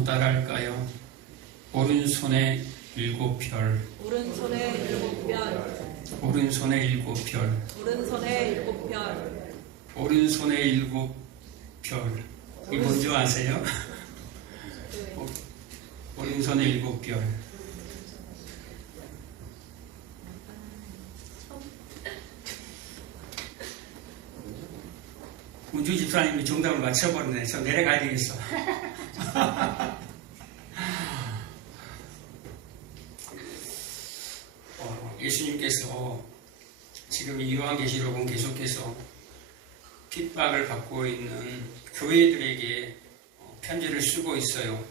한번 따라할까요? 오른손에 7별, 오른손에 7별, 오른손에 7별, 오른손에 7별, 오른손에 7별. 이 뭔지 아세요? 오른손에 7별. 우주 집사님이 정답을 맞춰버렸네. 저 내려가야 되겠어. 예수님께서 지금 이 요한계시록은 계속해서 핍박을 받고 있는 교회들에게 편지를 쓰고 있어요.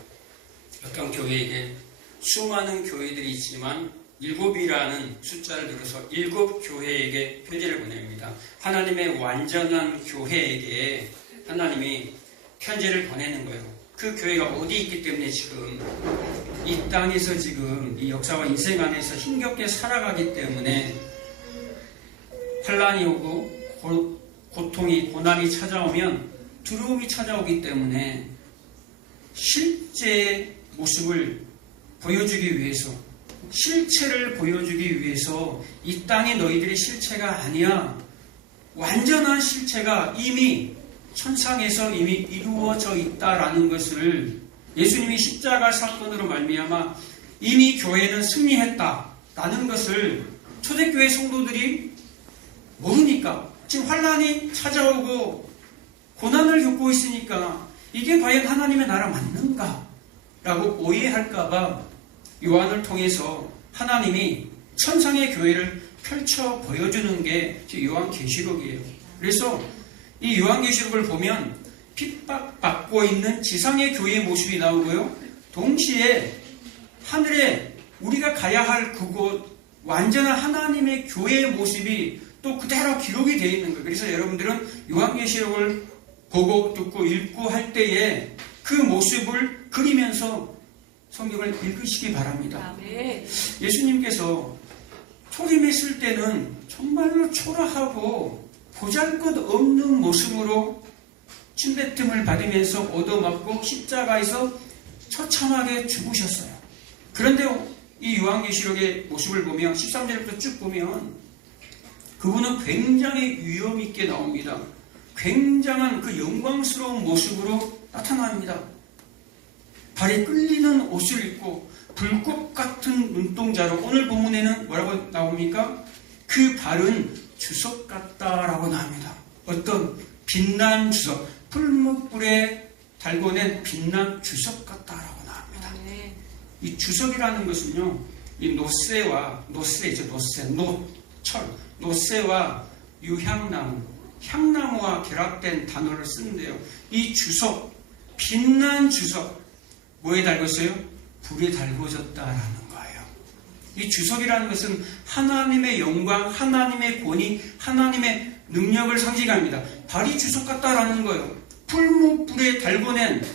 어떤 교회에게 수많은 교회들이 있지만 7이라는 숫자를 들어서 7 교회에게 편지를 보냅니다. 하나님의 완전한 교회에게 하나님이 편지를 보내는 거예요. 그 교회가 어디 있기 때문에 지금 이 땅에서 지금 이 역사와 인생 안에서 힘겹게 살아가기 때문에 환난이 오고 고통이 고난이 찾아오면 두려움이 찾아오기 때문에 실제 모습을 보여주기 위해서, 실체를 보여주기 위해서 이 땅에 너희들의 실체가 아니야, 완전한 실체가 이미 천상에서 이미 이루어져 있다라는 것을 예수님이 십자가 사건으로 말미암아 이미 교회는 승리했다라는 것을 초대교회 성도들이 모르니까, 지금 환난이 찾아오고 고난을 겪고 있으니까 이게 과연 하나님의 나라 맞는가? 라고 오해할까봐 요한을 통해서 하나님이 천상의 교회를 펼쳐 보여주는 게 요한계시록이에요. 그래서 이 요한계시록을 보면 핍박받고 있는 지상의 교회의 모습이 나오고요. 동시에 하늘에 우리가 가야 할 그곳 완전한 하나님의 교회의 모습이 또 그대로 기록이 되어 있는 거예요. 그래서 여러분들은 요한계시록을 보고 듣고 읽고 할 때에 그 모습을 그리면서 성경을 읽으시기 바랍니다. 아멘. 예수님께서 초림했을 때는 정말로 초라하고 보잘것없는 모습으로 침뱉음을 받으면서 얻어맞고 십자가에서 처참하게 죽으셨어요. 그런데 이 요한계시록의 모습을 보면 13절부터 쭉 보면 그분은 굉장히 위험 있게 나옵니다. 굉장한 그 영광스러운 모습으로 나타납니다. 발에 끌리는 옷을 입고 불꽃 같은 눈동자로, 오늘 본문에는 뭐라고 나옵니까? 그 발은 주석 같다라고 나옵니다. 어떤 빛난 주석, 풀무불에 달궈낸 빛난 주석 같다라고 나옵니다. 아멘. 이 주석이라는 것은요, 이 노쇠와 유향나무, 향나무와 결합된 단어를 쓰는데요. 이 주석, 빛난 주석, 뭐에 달궜어요? 불에 달궈졌다라는 거예요. 이 주석이라는 것은 하나님의 영광, 하나님의 권위, 하나님의 능력을 상징합니다. 발이 주석 같다라는 거예요. 풀무불에 달궈낸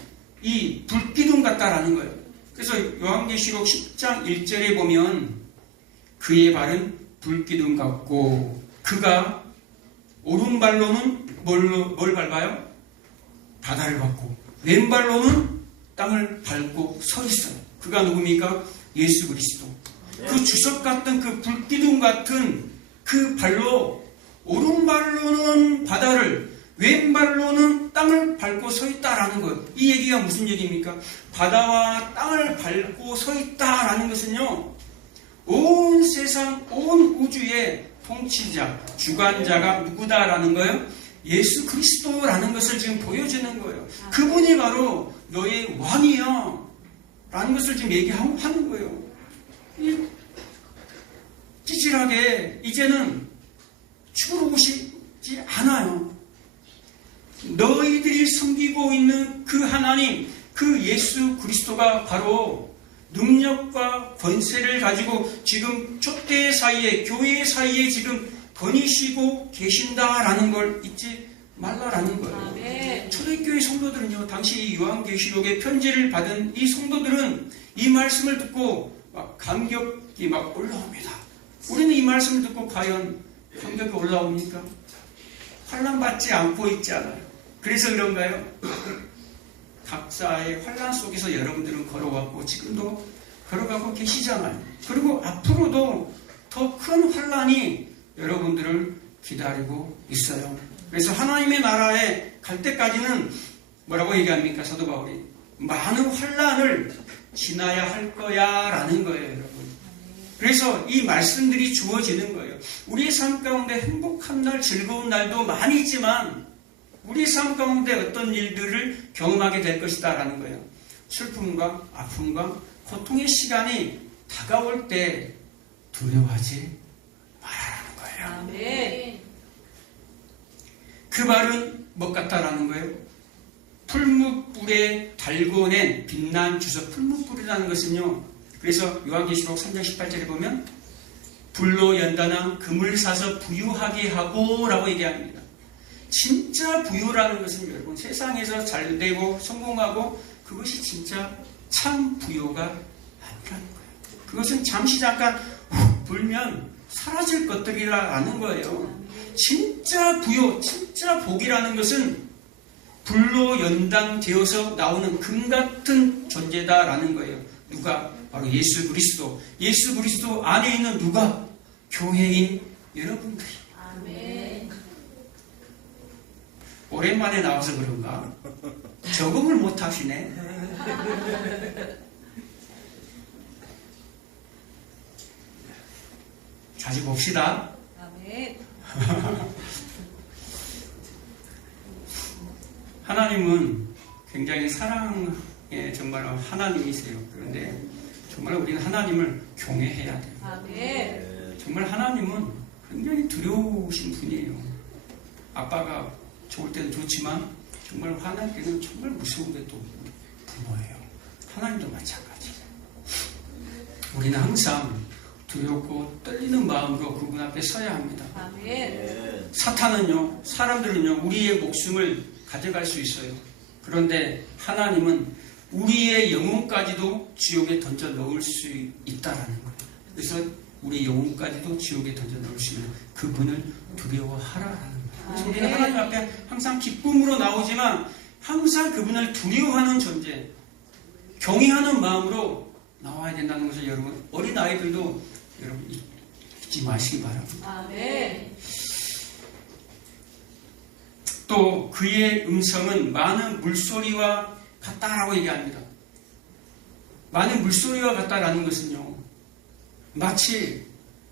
이 불기둥 같다라는 거예요. 그래서 요한계시록 10장 1절에 보면 그의 발은 불기둥 같고 그가 오른발로는 뭘 밟아요? 바다를 밟고 왼발로는 땅을 밟고 서 있어요. 그가 누굽니까? 예수 그리스도. 그 주석 같은 그 불기둥 같은 그 발로 오른발로는 바다를, 왼발로는 땅을 밟고 서 있다라는 거예요. 이 얘기가 무슨 얘기입니까? 바다와 땅을 밟고 서 있다라는 것은요, 온 세상, 온 우주의 통치자, 주관자가 누구다라는 거예요? 예수 그리스도라는 것을 지금 보여주는 거예요. 그분이 바로 너의 왕이야 라는 것을 지금 얘기하는 거예요. 찌질하게 이제는 죽으러 오시지 않아요. 너희들이 섬기고 있는 그 하나님, 그 예수 그리스도가 바로 능력과 권세를 가지고 지금 촛대 사이에, 교회 사이에 지금 거니시고 계신다라는 걸 잊지 말라라는 거예요. 아멘. 초대교회 성도들은요, 당시 요한계시록의 편지를 받은 이 성도들은 이 말씀을 듣고 막 감격이 막 올라옵니다. 우리는 이 말씀을 듣고 과연 감격이 올라옵니까? 환난 받지 않고 있잖아요. 그래서 그런가요? 각자의 환란 속에서 여러분들은 걸어왔고 지금도 걸어가고 계시잖아요. 그리고 앞으로도 더 큰 환란이 여러분들을 기다리고 있어요. 그래서 하나님의 나라에 갈 때까지는 뭐라고 얘기합니까? 사도 바울이 많은 환란을 지나야 할 거야 라는 거예요, 여러분. 그래서 이 말씀들이 주어지는 거예요. 우리의 삶 가운데 행복한 날, 즐거운 날도 많이 있지만 우리의 삶 가운데 어떤 일들을 경험하게 될 것이다 라는 거예요. 슬픔과 아픔과 고통의 시간이 다가올 때 두려워하지 말라는 거예요. 아멘. 그 말은 뭐 같다라는 거예요? 풀무불에 달궈낸 빛난 주석. 풀무불이라는 것은요, 그래서 요한계시록 3장 18절에 보면 불로 연단한 금을 사서 부유하게 하고 라고 얘기합니다. 진짜 부유라는 것은 여러분 세상에서 잘 되고 성공하고 그것이 진짜 참 부유가 아니라는 거예요. 그것은 잠시 잠깐 훅 불면 사라질 것들이라는 거예요. 진짜 부유, 진짜 복이라는 것은 불로 연단되어서 나오는 금 같은 존재다라는 거예요. 누가? 바로 예수 그리스도. 예수 그리스도 안에 있는 누가? 교회인 여러분들이. 아멘. 오랜만에 나와서 그런가? 적응을 못 하시네. 자주 봅시다. 아멘. 하나님은 굉장히 사랑의 정말 하나님이세요. 그런데 정말 우리는 하나님을 경외해야 돼요. 아멘. 정말 하나님은 굉장히 두려우신 분이에요. 아빠가 좋을 때는 좋지만 정말 화날 때는 정말 무서운 게 또 부모예요. 하나님도 마찬가지예요. 우리는 항상 두렵고 떨리는 마음으로 그분 앞에 서야 합니다. 아멘. 사탄은요, 사람들은요, 우리의 목숨을 가져갈 수 있어요. 그런데 하나님은 우리의 영혼까지도 지옥에 던져 넣을 수 있다라는 거예요. 그래서 우리 영혼까지도 지옥에 던져 넣을 수 있는 그분을 두려워하라라는 거예요. 그래서 우리는 하나님 앞에 항상 기쁨으로 나오지만 항상 그분을 두려워하는 존재, 경외하는 마음으로 나와야 된다는 것을 여러분, 어린 아이들도 여러분 잊지 마시기 바랍니다. 아멘. 또 그의 음성은 많은 물소리와 같다라고 얘기합니다. 많은 물소리와 같다라는 것은요, 마치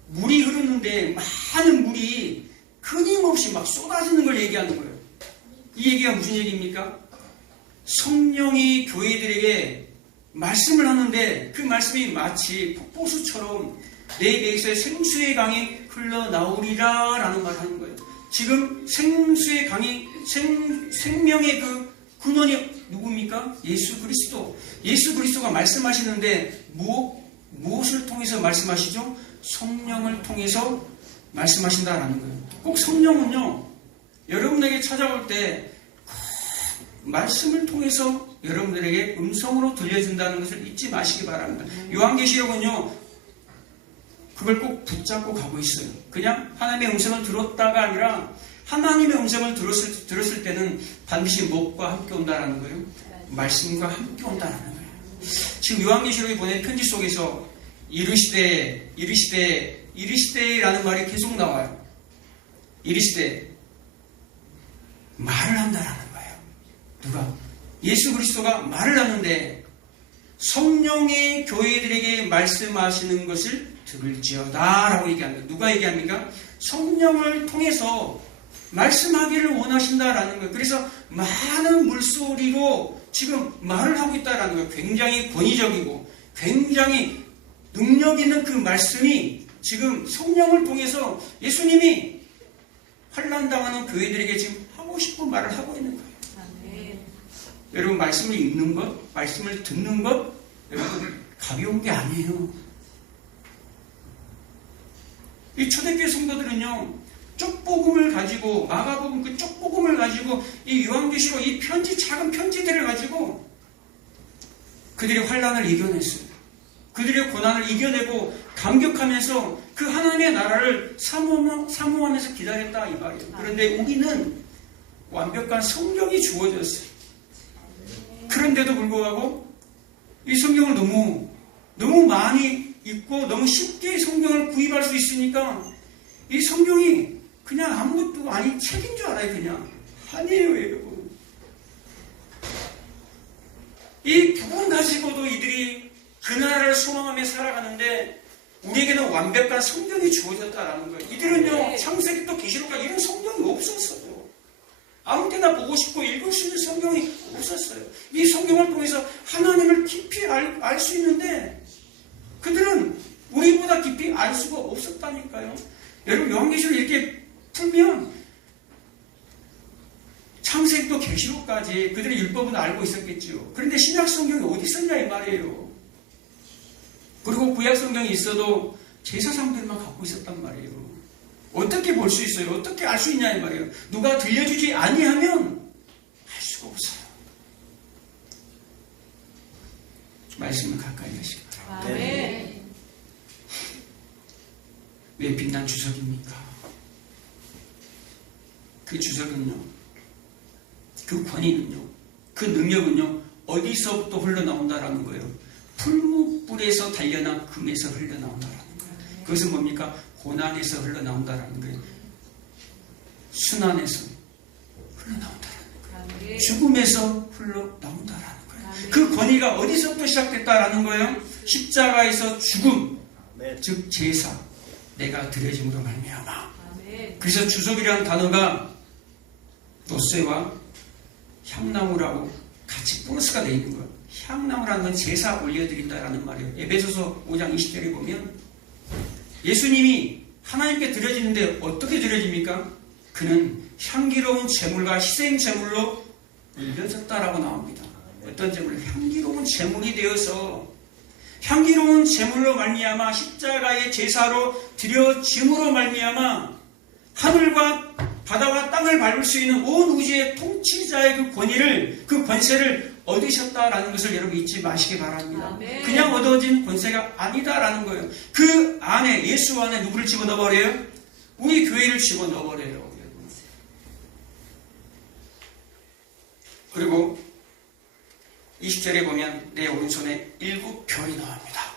물이 흐르는데 많은 물이 끊임없이 막 쏟아지는 걸 얘기하는 거예요. 이 얘기가 무슨 얘기입니까? 성령이 교회들에게 말씀을 하는데 그 말씀이 마치 폭포수처럼 내 배에서 생수의 강이 흘러나오리라 라는 말을 하는 거예요. 지금 생수의 강이 생명의 그 근원이 누굽니까? 예수 그리스도. 예수 그리스도가 말씀하시는데 무엇을 통해서 말씀하시죠? 성령을 통해서 말씀하신다라는 거예요. 꼭 성령은요, 여러분에게 찾아올 때 말씀을 통해서 여러분들에게 음성으로 들려준다는 것을 잊지 마시기 바랍니다. 요한계시록은요, 그걸 꼭 붙잡고 가고 있어요. 그냥 하나님의 음성을 들었다가 아니라 하나님의 음성을 들었을 때는 반드시 무엇과 함께 온다라는 거예요. 말씀과 함께 온다라는 거예요. 지금 요한계시록에 보낸 편지 속에서 이르시되라는 말이 계속 나와요. 이르시되 말을 한다라는 거예요. 누가? 예수 그리스도가 말을 하는데 성령의 교회들에게 말씀하시는 것을 들을지어다 라고 얘기합니다. 누가 얘기합니까? 성령을 통해서 말씀하기를 원하신다라는 거예요. 그래서 많은 물소리로 지금 말을 하고 있다라는 거예요. 굉장히 권위적이고 굉장히 능력 있는 그 말씀이 지금 성령을 통해서 예수님이 환난당하는 교회들에게 지금 하고 싶은 말을 하고 있는 거예요. 아멘. 여러분, 말씀을 읽는 것, 말씀을 듣는 것, 여러분 가벼운 게 아니에요. 이 초대교회 성도들은요, 쪽복음을 가지고, 마가복음 그 쪽복음을 가지고, 이 요한계시록 이 편지, 작은 편지들을 가지고 그들의 환난을 이겨냈어요. 그들의 고난을 이겨내고 감격하면서 그 하나님의 나라를 사모하면서 기다렸다 이 말이에요. 그런데 우리는 완벽한 성경이 주어졌어요. 그런데도 불구하고 이 성경을 너무 많이 읽고 너무 쉽게 성경을 구입할 수 있으니까 이 성경이 그냥 아무것도 아닌 책인 줄 알아요. 그냥 아니에요, 여러분. 이 부분 가지고도 이들이 그 나라를 소망하며 살아가는데 우리에게는 완벽한 성경이 주어졌다라는 거예요. 이들은요, 창세기부터 계시록까지 이런 성경이 없었어요. 아무 때나 보고 싶고 읽을 수 있는 성경이 없었어요. 이 성경을 통해서 하나님을 깊이 알 수 있는데 그들은 우리보다 깊이 알 수가 없었다니까요. 여러분, 요한계시록 이렇게 풀면 창세기부터 계시록까지 그들의 율법은 알고 있었겠죠. 그런데 신약 성경이 어디 있었냐 이 말이에요. 그리고 구약 성경이 있어도 제사장들만 갖고 있었단 말이에요. 어떻게 볼 수 있어요? 어떻게 알 수 있냐 이 말이에요. 누가 들려주지 아니하면 알 수가 없어요. 말씀을 가까이 하시기 바랍니다. 아멘. 왜 빛난 주석입니까? 그 주석은요, 그 권위는요, 그 능력은요, 어디서부터 흘러나온다라는 거예요. 풀무불에서 단련한 금에서 흘러나온다라는 거예요. 그것은 뭡니까? 고난에서 흘러나온다라는 거예요. 순환에서 흘러나온다라는 거예요. 죽음에서 흘러나온다라는 거예요. 그 권위가 어디서부터 시작됐다라는 거예요? 십자가에서 죽음, 즉 제사, 내가 드려짐으로 말미암아. 그래서 주석이라는 단어가 노쇠와 향나무라고 같이 플러스가 되어 있는 거예요. 향나무라는 건 제사 올려드린다라는 말이에요. 에베소서 5장 20절에 보면 예수님이 하나님께 드려지는데 어떻게 드려집니까? 그는 향기로운 제물과 희생 제물로 올려졌다라고 나옵니다. 어떤 제물? 향기로운 제물이 되어서 향기로운 제물로 말미암아 십자가의 제사로 드려짐으로 말미암아 하늘과 바다와 땅을 밟을 수 있는 온 우주의 통치자의 그 권위를, 그 권세를 얻으셨다라는 것을 여러분 잊지 마시기 바랍니다. 아멘. 그냥 얻어진 권세가 아니다라는 거예요. 그 안에, 예수 안에 누구를 집어넣어버려요? 우리 교회를 집어넣어버려요. 그리고 20절에 보면 내 오른손에 7별이 나옵니다.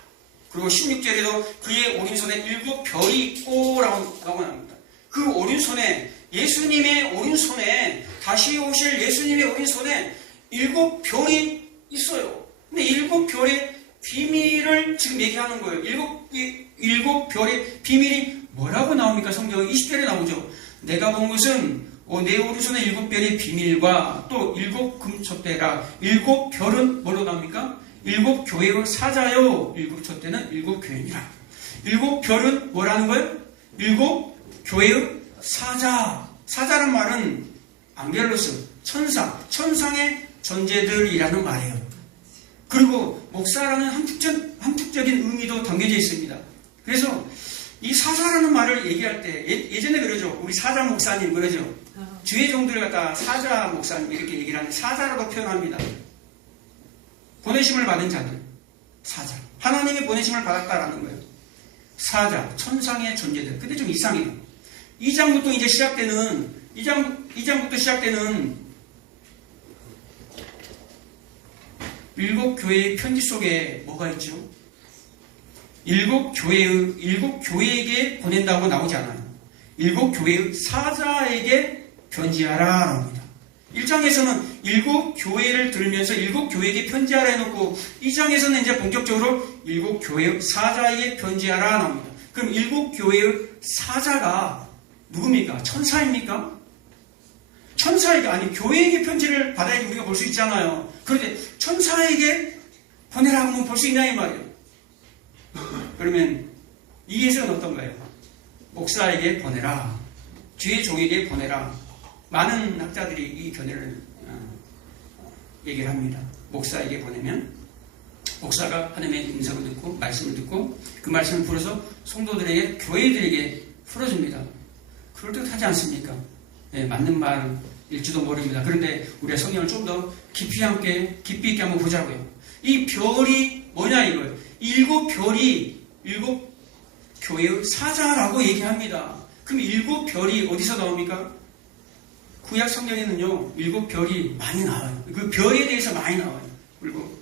그리고 16절에도 그의 오른손에 7별이 있고 라고 나옵니다. 그 오른손에, 예수님의 오른손에, 다시 오실 예수님의 오른손에 7별이 있어요. 근데 7별의 비밀을 지금 얘기하는 거예요. 7별의 비밀이 뭐라고 나옵니까? 성경 20절에 나오죠. 내가 본 것은 내 오른손에 7별의 비밀과 또 7금촛대라. 7별은 뭐로 나옵니까? 7교회의 사자요. 7촛대는 7교회니라. 7별은 뭐라는 거예요? 7교회의 사자. 사자란 말은 앙겔로스, 천사, 천상의 존재들이라는 말이에요. 그리고 목사라는 한축적인 의미도 담겨져 있습니다. 그래서 이 사자라는 말을 얘기할 때 예전에 그러죠. 우리 사자 목사님 그러죠. 주의 종들을 갖다 사자 목사님 이렇게 얘기를 하는데 사자라고 표현합니다. 보내심을 받은 자들, 사자. 하나님의 보내심을 받았다라는 거예요. 사자, 천상의 존재들. 근데 좀 이상해요. 2장부터 이제 시작되는 2장부터 시작되는 7교회의 편지 속에 뭐가 있죠? 7교회에게 보낸다고 나오지 않아요. 7교회의 사자에게 편지하라 합니다. 1장에서는 7교회를 들으면서 7교회에게 편지하라 해놓고 2장에서는 이제 본격적으로 7교회의 사자에게 편지하라 나옵니다. 그럼 7교회의 사자가 누굽니까? 천사입니까? 천사에게, 아니 교회에게 편지를 받아야지 우리가 볼 수 있잖아요. 그런데 천사에게 보내라고 하면 볼 수 있냐 이 말이에요. 그러면 이 해석은 어떤가요? 목사에게 보내라. 주의 종에게 보내라. 많은 학자들이 이 견해를 얘기를 합니다. 목사에게 보내면 목사가 하나님의 음성을 듣고 말씀을 듣고 그 말씀을 풀어서 성도들에게, 교회들에게 풀어줍니다. 그럴듯하지 않습니까? 네, 맞는 말일지도 모릅니다. 그런데 우리가 성경을 좀 더 깊이 있게 한번 보자고요. 이 별이 뭐냐 이거예요. 7별이 7교회의 사자라고 얘기합니다. 그럼 7별이 어디서 나옵니까? 구약 성경에는요 7별이 많이 나와요. 그 별에 대해서 많이 나와요. 그리고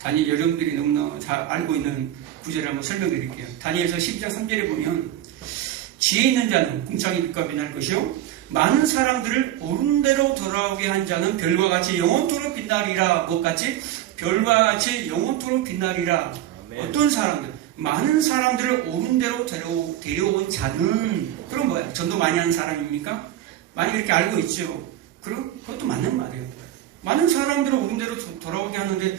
다니엘 여러분들이 너무나 잘 알고 있는 구절을 한번 설명드릴게요. 다니엘서 12장 3절에 보면 지혜 있는 자는 궁창의 빛과 빛날 것이요 많은 사람들을 옳은 대로 돌아오게 한 자는 별과 같이 영원토록 빛나리라. 무엇같이? 별과 같이 영원토록 빛나리라. 아멘. 어떤 사람들? 많은 사람들을 옳은 대로 데려온 자는 그럼 뭐야? 전도 많이 하는 사람입니까? 많이 그렇게 알고 있죠. 그것도 맞는 말이에요. 많은 사람들을 옳은 대로 돌아오게 하는데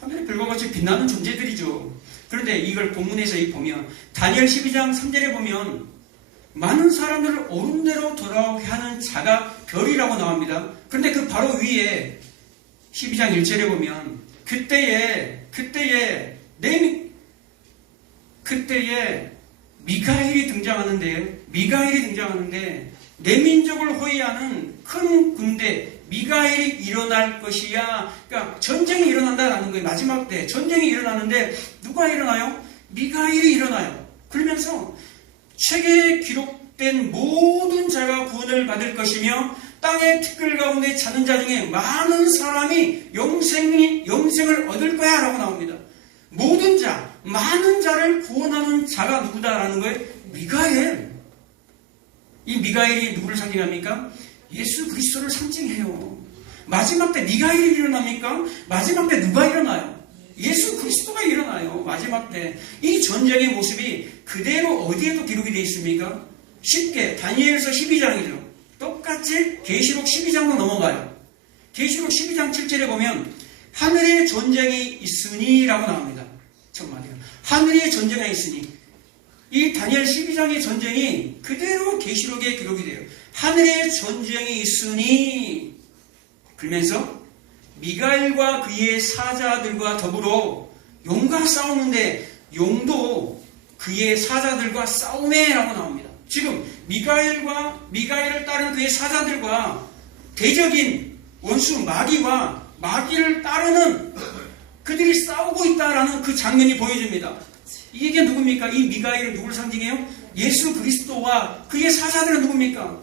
하늘의 별과 같이 빛나는 존재들이죠. 그런데 이걸 본문에서 보면 다니엘 12장 3절에 보면 많은 사람들을 옳은 대로 돌아오게 하는 자가 별이라고 나옵니다. 그런데 그 바로 위에 12장 1절에 보면 그때에 미가엘이 등장하는데 내 민족을 호위하는 큰 군대 미가엘이 일어날 것이야. 그러니까 전쟁이 일어난다라는 거예요. 마지막 때 전쟁이 일어나는데 누가 일어나요? 미가엘이 일어나요. 그러면서 책에 기록된 모든 자가 구원을 받을 것이며 땅의 티끌 가운데 자는 자 중에 많은 사람이 영생을 얻을 거야 라고 나옵니다. 모든 자, 많은 자를 구원하는 자가 누구다라는 거예요? 미가엘. 이 미가엘이 누구를 상징합니까? 예수 그리스도를 상징해요. 마지막 때 미가엘이 일어납니까? 마지막 때 누가 일어나요? 예수 그리스도가 일어나요. 마지막 때. 이 전쟁의 모습이 그대로 어디에도 기록이 되어 있습니까? 쉽게 다니엘서 12장이죠. 똑같이 계시록 12장도 넘어가요. 계시록 12장 7절에 보면 하늘에 전쟁이 있으니 라고 나옵니다. 정말이요. 하늘에 전쟁이 있으니 이 다니엘 12장의 전쟁이 그대로 계시록에 기록이 돼요. 하늘에 전쟁이 있으니 그러면서 미가엘과 그의 사자들과 더불어 용과 싸우는데 용도 그의 사자들과 싸우네 라고 나옵니다. 지금 미가엘을 따른 그의 사자들과 대적인 원수 마귀와 마귀를 따르는 그들이 싸우고 있다라는 그 장면이 보여집니다. 이게 누굽니까? 이 미가엘은 누구를 상징해요? 예수 그리스도와 그의 사자들은 누굽니까?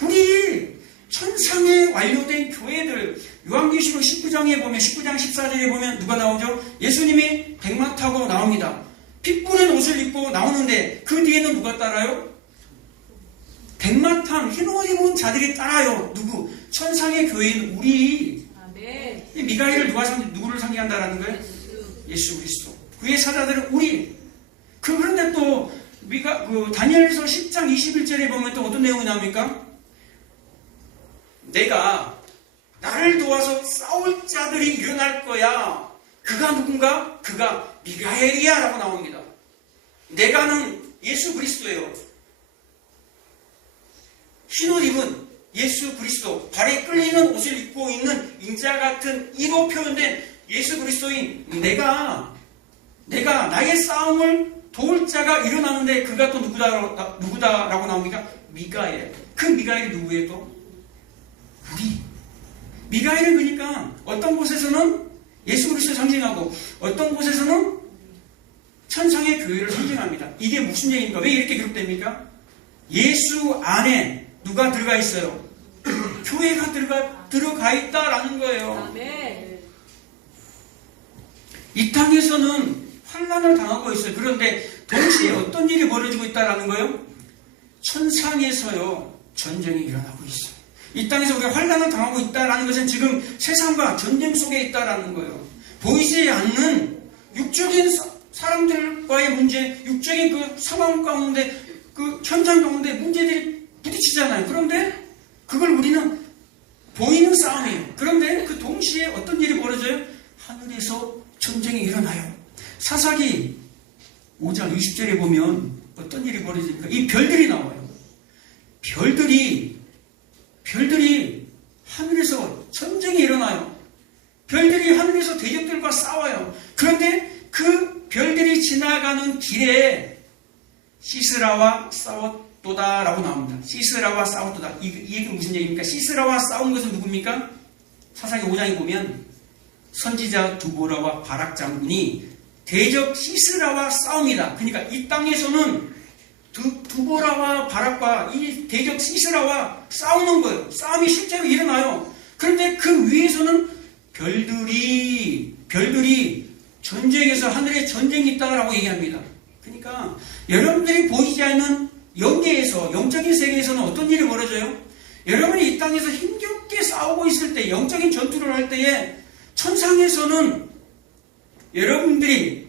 우리 천상에 완료된 교회들 요한계시록 19장에 보면 19장 14절에 보면 누가 나오죠? 예수님이 백마 타고 나옵니다. 피 뿌린 옷을 입고 나오는데 그 뒤에는 누가 따라요? 백마 탄 흰 옷 입은 자들이 따라요. 누구? 천상의 교회인 우리. 아멘. 이 미가엘을 누구를 상징한다라는 거예요? 예수 그리스도. 그의 사자들은 우리. 그런데 또 다니엘서 10장 21절에 보면 또 어떤 내용이 나옵니까? 내가 나를 도와서 싸울 자들이 일어날 거야. 그가 누군가? 그가 미가엘이야 라고 나옵니다. 내가는 예수 그리스도예요. 흰옷 입은 예수 그리스도, 발에 끌리는 옷을 입고 있는 인자 같은 이로 표현된 예수 그리스도인 내가 나의 싸움을 도울 자가 일어나는데 그가 또 누구다라고 나옵니까? 미가엘. 그 미가엘이 누구예요 또? 우리. 미가엘은 그러니까 어떤 곳에서는 예수 그리스도를 상징하고 어떤 곳에서는 천상의 교회를 상징합니다. 이게 무슨 얘기입니까? 왜 이렇게 기록됩니까? 예수 안에 누가 들어가 있어요? 교회가 들어가 있다라는 거예요. 아멘. 이 땅에서는 환난을 당하고 있어요. 그런데 동시에 어떤 일이 벌어지고 있다라는 거예요? 천상에서요 전쟁이 일어나고 있어요. 이 땅에서 우리가 환난을 당하고 있다라는 것은 지금 세상과 전쟁 속에 있다라는 거예요. 보이지 않는 육적인 사람들과의 문제, 육적인 그 상황 가운데, 그 현장 가운데 문제들이 부딪히잖아요. 그런데 그걸 우리는 보이는 싸움이에요. 그런데 그 동시에 어떤 일이 벌어져요? 하늘에서 전쟁이 일어나요. 사사기 5장 20절에 보면 어떤 일이 벌어집니까? 이 별들이 나와요. 별들이 하늘에서 전쟁이 일어나요. 별들이 하늘에서 대적들과 싸워요. 그런데 그 별들이 지나가는 길에 시스라와 싸웠도다라고 나옵니다. 시스라와 싸웠도다. 이 얘기 무슨 얘기입니까? 시스라와 싸운 것은 누굽니까? 사사기 5장에 보면 선지자 두보라와 바락 장군이 대적 시스라와 싸웁니다. 그러니까 이 땅에서는 두보라와 바락과 이 대적 시스라와 싸우는 거예요. 싸움이 실제로 일어나요. 그런데 그 위에서는 별들이 전쟁에서 하늘에 전쟁이 있다라고 얘기합니다. 그러니까 여러분들이 보이지 않는 영계에서, 영적인 세계에서는 어떤 일이 벌어져요? 여러분이 이 땅에서 힘겹게 싸우고 있을 때, 영적인 전투를 할 때에 천상에서는 여러분들이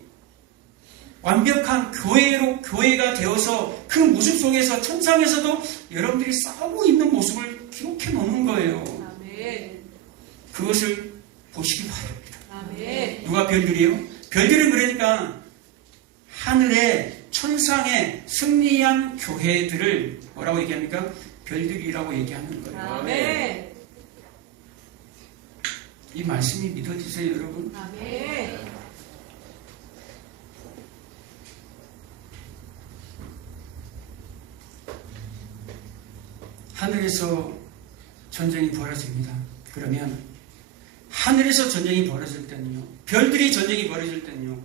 완벽한 교회가 되어서 그 모습 속에서 천상에서도 여러분들이 싸우고 있는 모습을 기록해 놓는 거예요. 아멘. 그것을 보시기 바랍니다. 아멘. 누가 별들이요? 별들은 그러니까 하늘의 천상에 승리한 교회들을 뭐라고 얘기합니까? 별들이라고 얘기하는 거예요. 아멘. 이 말씀이 믿어지세요, 여러분? 아멘. 하늘에서 전쟁이 벌어집니다. 그러면 하늘에서 전쟁이 벌어질 때는요, 별들이 전쟁이 벌어질 때는요,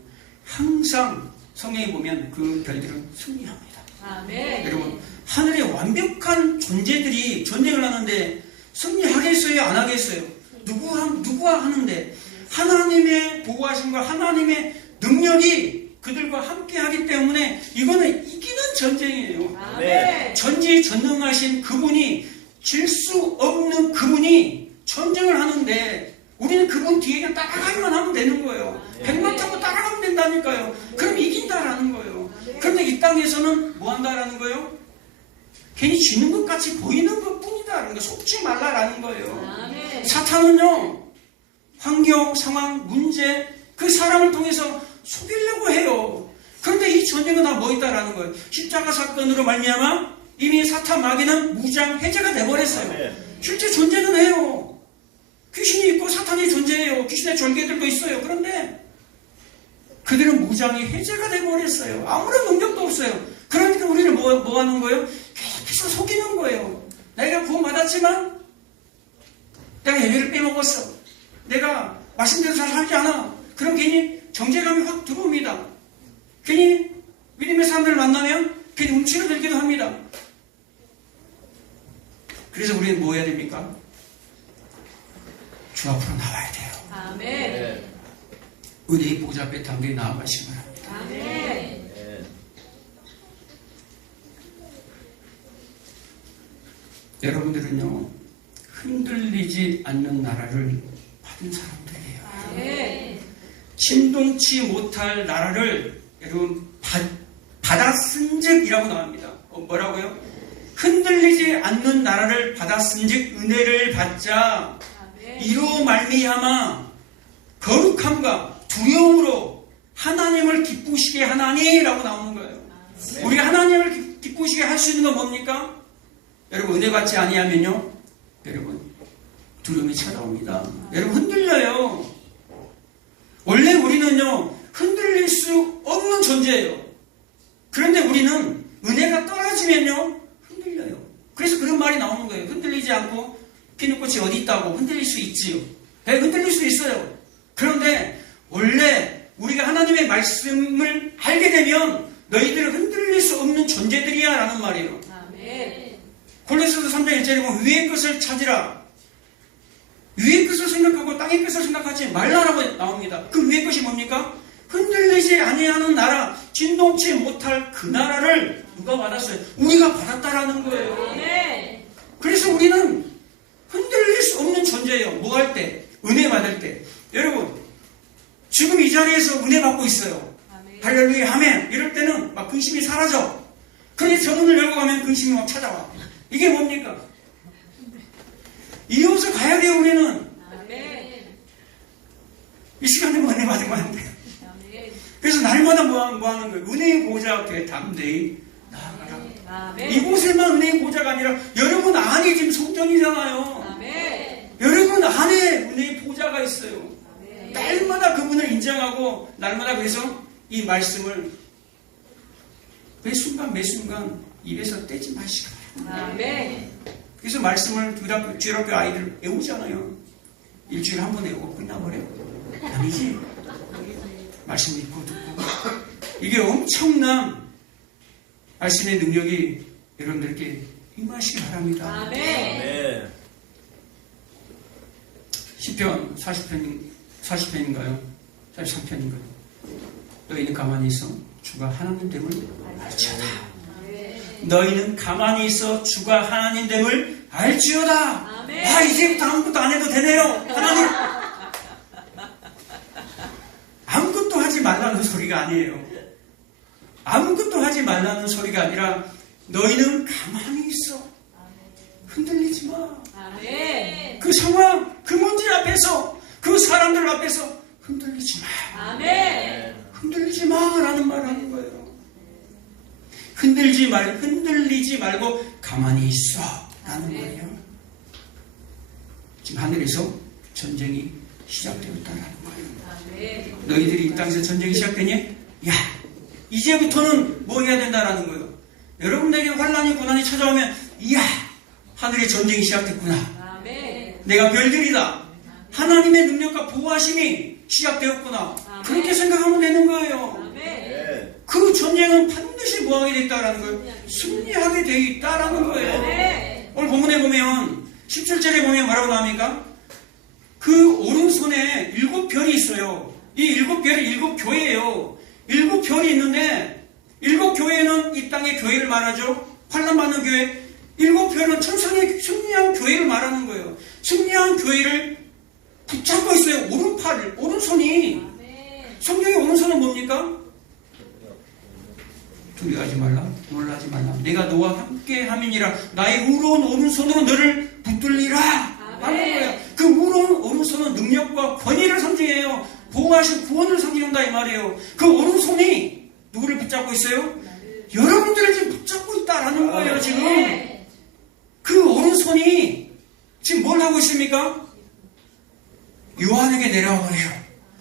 항상 성경에 보면 그 별들은 승리합니다. 아멘. 여러분, 하늘의 완벽한 존재들이 전쟁을 하는데 승리하겠어요? 안 하겠어요? 누구와 하는데 하나님의 보호하심과 하나님의 능력이 그들과 함께 하기 때문에 이거는 이기는 전쟁이에요. 아멘. 전지전능하신 그분이 질 수 없는 그분이 전쟁을 하는데 우리는 그분 뒤에 따라가기만 하면 되는 거예요. 백마 타고 따라가면 된다니까요. 그럼 이긴다라는 거예요. 그런데 이 땅에서는 뭐 한다라는 거예요? 괜히 지는 것 같이 보이는 것 뿐이다라는 거, 속지 말라라는 거예요. 아멘. 사탄은요, 환경, 상황, 문제, 그 사람을 통해서 속이려고 해요. 그런데 이 전쟁은 다 뭐 있다라는 거예요. 십자가 사건으로 말미암아 이미 사탄 마귀는 무장 해제가 돼버렸어요. 실제 존재는 해요. 귀신이 있고 사탄이 존재해요. 귀신의 절개들도 있어요. 그런데 그들은 무장이 해제가 돼버렸어요. 아무런 능력도 없어요. 그러니까 우리는 뭐 하는 거예요? 계속 속이는 거예요. 내가 구원받았지만 내가 예배를 빼먹었어. 내가 말씀대로 잘 살지 않아. 그럼 괜히 정죄감이 확 들어옵니다. 괜히 믿음의 사람들을 만나면 괜히 움츠러들기도 합니다. 그래서 우리는 뭐 해야 됩니까? 주 앞으로 나와야 돼요. 아멘. 은혜의 보좌 앞에 당당히 나아가시기 바랍니다. 아멘. 여러분들은요, 흔들리지 않는 나라를 받은 사람들이에요. 아멘. 진동치 못할 나라를 여러분 받았은즉이라고 나옵니다. 뭐라고요? 흔들리지 않는 나라를 받았은즉 은혜를 받자. 아멘. 이로 말미암아 거룩함과 두려움으로 하나님을 기쁘시게 하나니라고 나오는 거예요. 우리 하나님을 기쁘시게 할 수 있는 건 뭡니까? 여러분, 은혜 받지 아니하면요, 여러분 두려움이 찾아옵니다. 여러분, 흔들려요. 원래 우리는요, 흔들릴 수 없는 존재예요. 그런데 우리는 은혜가 떨어지면요, 흔들려요. 그래서 그런 말이 나오는 거예요. 흔들리지 않고 피눈꽃이 어디 있다고. 흔들릴 수 있지요. 네, 흔들릴 수 있어요. 그런데 원래 우리가 하나님의 말씀을 알게 되면 너희들은 흔들릴 수 없는 존재들이야 라는 말이에요. 아멘. 골로새서 3장 1절에 보면 위의 것을 찾으라. 위의 것을 생각하고 땅의 것을 생각하지 말라라고 나옵니다. 그 위의 것이 뭡니까? 흔들리지 아니하는 나라, 진동치 못할 그 나라를 누가 받았어요? 우리가 받았다라는 거예요. 아멘. 그래서 우리는 흔들릴 수 없는 존재예요. 뭐 할 때? 은혜 받을 때. 여러분, 지금 이 자리에서 은혜 받고 있어요. 아멘. 할렐루야 하면 이럴 때는 막 근심이 사라져. 그런데 저 문을 열고 가면 근심이 막 찾아와. 이게 뭡니까? 이어서 가야 돼요, 우리는. 아멘. 이 시간에 은혜 받으면 안 돼요. 아멘. 그래서 날마다 뭐 하는 거예요? 은혜의 보좌 앞에 담대히 나아가라. 아멘. 이곳에만 은혜의 보좌가 아니라 여러분 안에 지금 성전이잖아요. 아멘. 여러분 안에 은혜의 보좌가 있어요. 아멘. 날마다 그분을 인정하고 날마다 그래서 이 말씀을 매 순간 입에서 떼지 마시고. 아멘. 그래서 말씀을 주일학교 아이들 외우잖아요. 일주일에 한 번 외우고 끝나버려요. 아니지. 말씀 읽고 듣고. 이게 엄청난 말씀의 능력이 여러분들께 임하시기 바랍니다. 아멘. 네. 시편 40편인가요? 43편인가요? 너희는 가만히 있어 주가 하나님됨을 알지어다. 너희는 가만히 있어 주가 하나님됨을 알지어다. 아멘. 아, 이제부터 아무것도 안 해도 되네요. 하나님. 아무것도 하지 말라는 소리가 아니에요. 아무것도 하지 말라는 소리가 아니라 너희는 가만히 있어. 흔들리지 마. 아멘. 그 상황, 그 문제 앞에서, 그 사람들 앞에서 흔들리지 마. 아멘. 흔들리지 마라는 말 하는 거예요. 흔들리지 말고 가만히 있어 라는 거예요. 지금 하늘에서 전쟁이 시작되었다는 거예요. 아멘. 너희들이 이 땅에서 전쟁이 시작되니? 야, 이제부터는 뭐 해야 된다라는 거예요. 여러분에게 환란이 고난이 찾아오면 이야, 하늘의 전쟁이 시작됐구나. 아멘. 내가 별들이다. 하나님의 능력과 보호하심이 시작되었구나. 그렇게 생각하면 되는 거예요. 아멘. 네. 그 전쟁은 반드시 뭐하게 돼 있다라는 거예요. 승리하게 돼 있다라는 거예요. 아멘. 오늘 본문에 보면 17절에 보면 뭐라고 나옵니까? 그 오른손에 7별이 있어요. 이 7별이 7교회예요. 7별이 있는데 7교회는 이 땅의 교회를 말하죠. 환난받는 교회. 7별은 천상의 승리한 교회를 말하는 거예요. 승리한 교회를 붙잡고 있어요. 오른팔을, 오른손이. 아멘. 성경의 오른손은 뭡니까? 두려워하지 말라, 놀라지 말라. 내가 너와 함께 함이니라. 나의 우로운 오른손으로 너를 붙들리라. 하는 거예요. 그 우로운 오른손은 능력과 권위를 상징해요. 보호하신 구원을 상징한다 이 말이에요. 그 오른손이 누구를 붙잡고 있어요? 여러분들을 지금 붙잡고 있다라는 거예요. 지금 아멘. 그 오른손이 지금 뭘 하고 있습니까? 요한에게 내려와 버려요.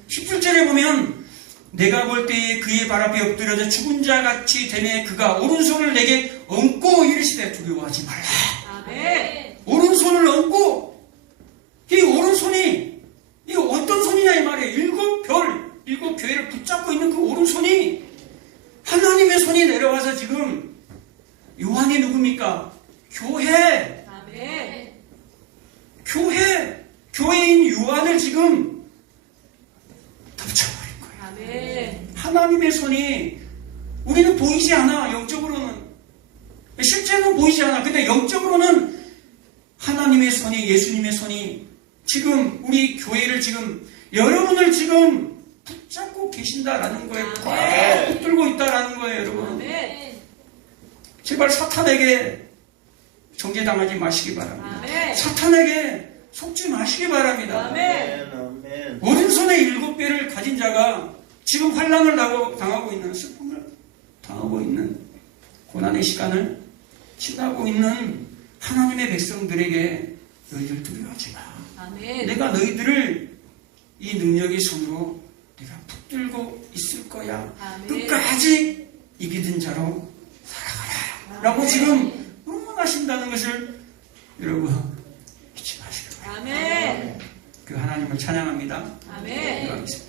17절에 보면 내가 볼 때에 그의 발 앞에 엎드려져 죽은 자 같이 되매 그가 오른손을 내게 얹고 이르시되 두려워하지 말라. 아멘. 오른손을 얹고, 이 오른손이 이 어떤 손이냐 이 말이에요. 7별, 7교회를 붙잡고 있는 그 오른손이 하나님의 손이 내려와서 지금 요한이 누굽니까? 교회, 아멘. 교회인 요한을 지금 덮쳐버린 거예요. 아멘. 하나님의 손이 우리는 보이지 않아. 영적으로는 실제는 보이지 않아. 근데 영적으로는 하나님의 손이, 예수님의 손이 지금 우리 교회를 지금 여러분을 지금 붙잡고 계신다라는 거예요. 꽉 붙들고 있다라는 거예요, 여러분. 아멘. 제발 사탄에게 정죄당하지 마시기 바랍니다. 아멘. 사탄에게 속지 마시기 바랍니다. 아멘. 아멘. 오른손에 7배를 가진 자가 지금 환란을 당하고 있는, 슬픔을 당하고 있는, 고난의 시간을 지나고 있는 하나님의 백성들에게 너희들 두려워하지 마. 아멘. 내가 너희들을 이 능력의 손으로 내가 붙들고 있을 거야. 아멘. 끝까지 이기는 자로 살아가라. 라고 지금 응원하신다는 것을 여러분 잊지 마시기 바랍니다. 아멘. 그 하나님을 찬양합니다. 아멘. 기도하겠습니다.